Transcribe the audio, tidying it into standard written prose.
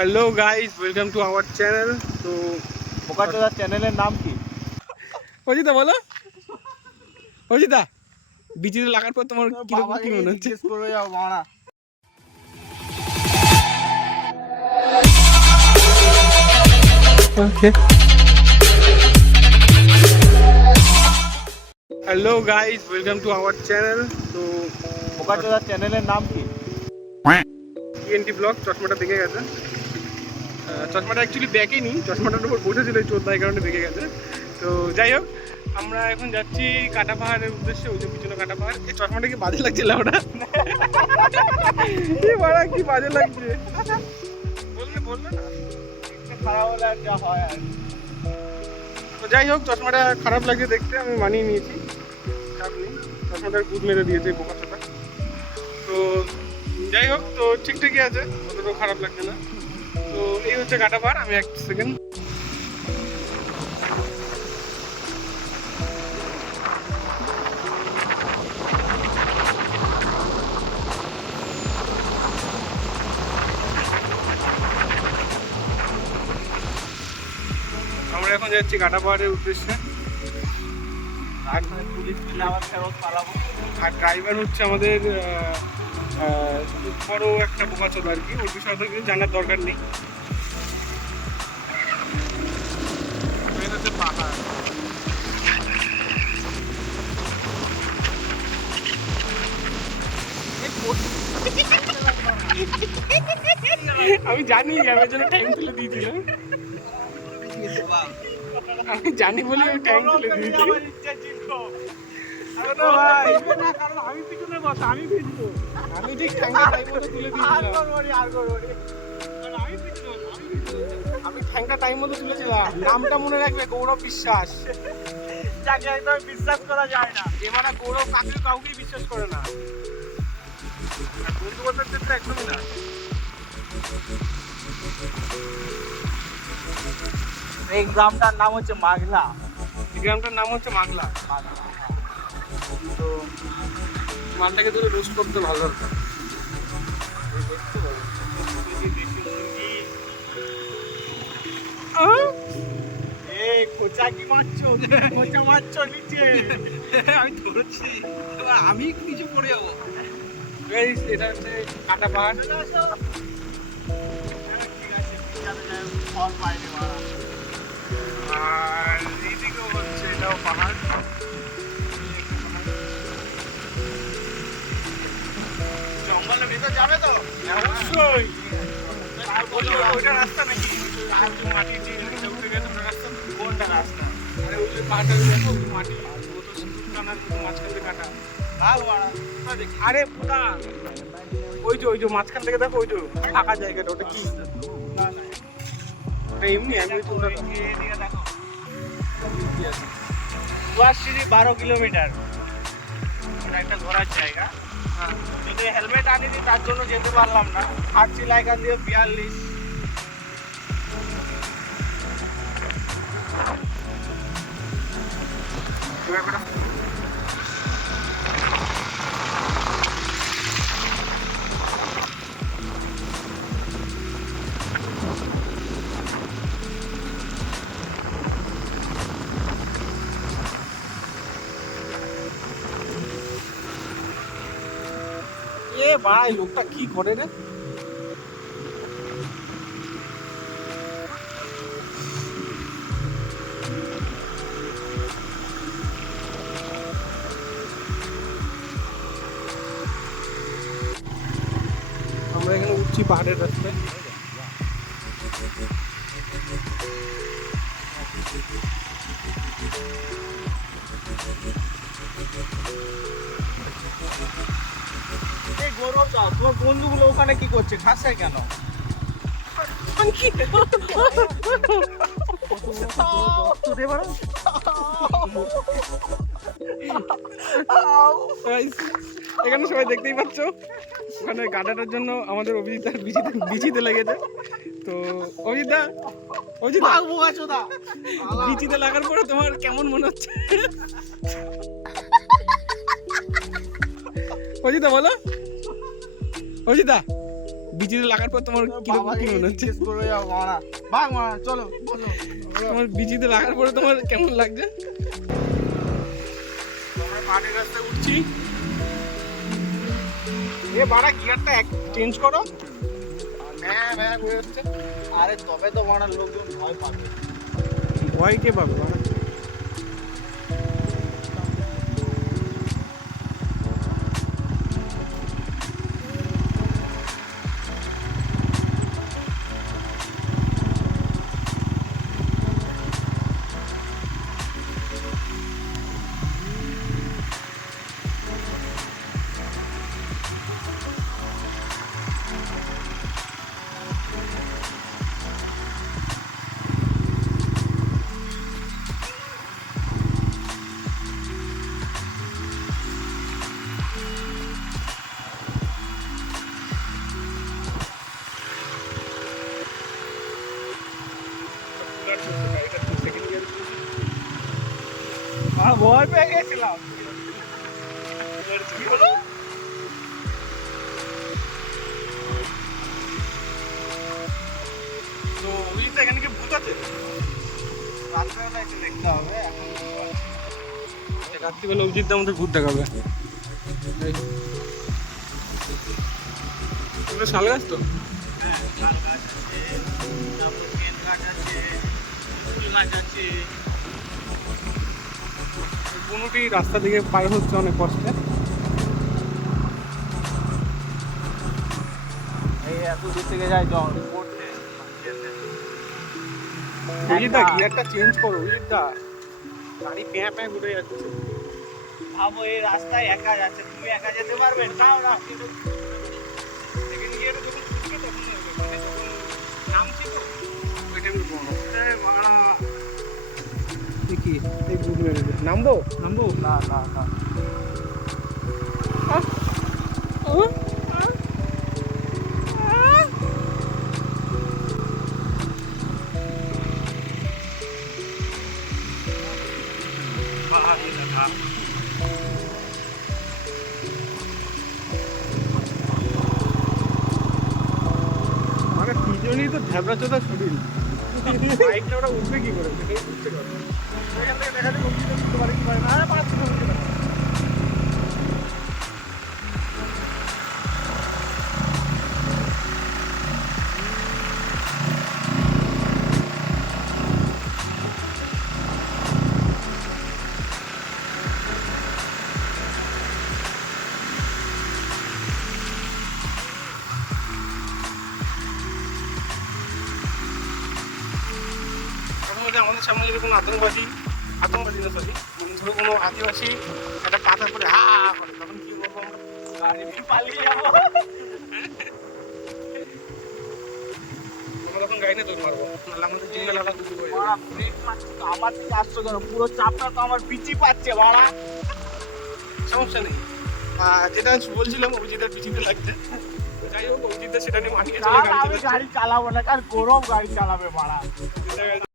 Hello guys, welcome to our channel. তো বোকাচোদা চ্যানেলের নাম কি? অজিতা বলো। অজিতা, বিচিতে লাগার পর তোমার কিরকম কি মনে হচ্ছে? জিজ্ঞেস করে যাও মারা। Okay, hello guys, welcome to our channel. তো বোকাচোদা চ্যানেলের নাম কি? TNT ব্লগ চশমাটা দেখে গেছে। চশমাটা অ্যাকচুয়ালি দেখেনি, চশমাটার উপর বসেছিল এই চোদ্দায় কারণে দেখে গেছে। তো যাই হোক, আমরা এখন যাচ্ছি কাটা পাহাড়ের উদ্দেশ্যে। ওই যে পিছনে কাটা পাহাড়। এই চশমাটা কি বাজে লাগছিল ওটা? কি বাজে লাগছে বললে না। খারাপ হলে আর যা হয় আর। তো যাই হোক, চশমাটা খারাপ লাগছে দেখতে, আমি মানিয়ে নিয়েছি, চাপ নেই। চশমাটার গুদ মেরে দিয়েছে বোকাচোটা। তো যাই হোক, তো ঠিকঠাকই আছে, অতটাও খারাপ লাগছে না। তো এই হচ্ছে কাটা পাহাড়। আমি এক সেকেন্ড আমরা এখন যাচ্ছি কাটা পাহাড়ের উদ্দেশ্যে। আর পুলিশ মিলে আবার ফেরত পালাবো। আর ড্রাইভার হচ্ছে আমাদের বড় একটা বোকাচোদা আর কি। ওর বিষয়ে তো কিছু জানার দরকার নেই। এটা হচ্ছে পাহাড়। আমি জানি, গ্যামের জন্য টাইম তুলে দিয়েছিলাম। আমি জানি বলে আমি টাইম তুলে দিয়েছি। আমি পিছনে বস, আমি ভিজবো। আমি ঠিক ঠ্যাংটা টাইম মতো তুলে দিয়েছিলাম। আমি ঠ্যাংটা টাইম মতো তুলেছিলাম। নামটা মনে রাখবে, গৌরব বিশ্বাস। যাকে একদম বিশ্বাস করা যায় না। এবারে গৌরব কাউকেই বিশ্বাস করে না। আর বন্ধু বান্ধবের ক্ষেত্রে একদমই না। এই গ্রামটার নাম হচ্ছে মাঘলা। এই গ্রামটার নাম হচ্ছে মাগলা। তো মালটাকে ধরে রোস্ট করতে ভালো লাগবে। এই খোঁচা কি মারছো? খোঁচা মারছো নিচে। আমি ধরছি, আমি কিছু পড়ে যাবো। গাইস, এটা হচ্ছে কাটা পাহাড়। ঠিক আছে, ফল পাইনি মারা। আর এইদিকেও হচ্ছে এটাও পাহাড়। জঙ্গলের ভিতর যাবে তো? অবশ্যই। আর বললো ওইটা রাস্তা নাকি? আর তো মাটির যে এটা উঠে গেছে ওটা রাস্তা। কোনটা রাস্তা? আরে ওই যে পাহাড়টা দেখো, ওই মাটি, ও তো সিঁদুর টানার মতো মাঝখান থেকে কাটা। ভালো মারা। আরে পুরা ওই যে মাঝখান থেকে দেখো, ওই যে ফাঁকা জায়গাটা, ওটা কি? না না, ওটা এমনি আমি তো ওটা এদিকে দেখো। কি আছে? সুয়াশিরি 12 কিলোমিটার। ওটা একটা ঘোরার জায়গা। হ্যাঁ, যদি হেলমেট আনিনি তার জন্য যেতে পারলাম না। হাঁটছিল এখান দিয়ে 42। এ ভাই, লোকটা কি করে রে? আমরা এখানে উঠছি পাহাড়ের রাস্তায়। এই গৌরব দা, তোমার বন্ধুগুলো ওখানে কি করছে? খাসায় কেন? এখানে সবাই দেখতেই পাচ্ছ, ওখানে গাডাটার জন্য আমাদের অভিজিৎ বিচিতে লেগেছে। তো অভিজিৎ বিচিতে লাগার পরে তোমার কেমন মনে হচ্ছে? অজিতা বলো, অজিতা বিচিতে লাগার পর তোমার কিরকম কি মনে হচ্ছে? করে যাও মারা, ভাগ মারা, চলো চলো। তোমার বিচিতে লাগার পরে তোমার কেমন লাগছে? আমরা পাহাড়ের রাস্তায় উঠছি। এ বাড়া গিয়ারটা চেঞ্জ করো। হ্যাঁ হ্যাঁ হয়ে যাচ্ছে। আরে তবে তো মারা লোকজন ভয় পাবে। ভয় কে পাবে বাড়া? আর ভয় পেয়ে গেছিলাম। তো অভিজিৎ এখানে কি ভূত আছে? রাত্রেবেলা একটু দেখতে হবে এখন। রাত্রিবেলা অভিজিৎ আমাদের ভূত দেখাবে। শাল গাছ তো? হ্যাঁ, তাল গাছ আছে, তারপর বেল গাছ আছে, ফুল গাছ আছে। কোনোটি রাস্তা দিকে পার হচ্ছে অনেক কষ্টে। এই এত দূর থেকে যায় জল পড়তে। অভিজিৎদা গিয়ারটা চেঞ্জ করো অভিজিৎদা, গাড়ি প্যাঁ প্যাঁ ঘুরে যাচ্ছে। ভাবো এই রাস্তায় একা যাচ্ছে, তুমি একা যেতে পারবে? তাও না, সেকেন্ড গিয়ারে যখন ঢুকবে তখন হবে, মানে যখন নামছি তো ওই টাইমে বড় মারা কি এই ভূত মেরে দে। নামবো নামবো না না না। মানে তিনজনই তো ঝাবড়া চোদা শরীর, বাইকটা ওরা উঠবে কি করে সেটাই বুঝতে পারবে। এখান থেকে দেখা যাবে উঠতে উঠতে পারে কি পারে না। আরে 5 মিনিট উঠতে পারে। আমাদের সামনে যদি কোনো আতঙ্কবাদী না সরি, মানে ধরো কোনো আদিবাসী একটা পাতা করে হা হা করে, তখন কি বলবো আমরা? গাড়ি নিয়ে পালিয়ে যাবো। আমরা তখন গাড়ি নিয়ে দৌড় মারবো, নাহলে আমাদের জিঙ্গল আলাদা কিছু হয়ে যাবে। বাড়া, ব্রেক মারছি তো আমার দিকে আসছো কেন? পুরো চাপটা তো আমার পিচি পাচ্ছে বাড়া। সমস্যা নেই। যেটা বলছিলাম অভিজিতের পিছিয়ে লাগছে, যাই হোক অভিজিৎ সেটা নিয়ে মানিয়ে না, চলে না, আমি গাড়ি চালাবো না, কার গরম গাড়ি চালাবে বাড়া। গাড়ি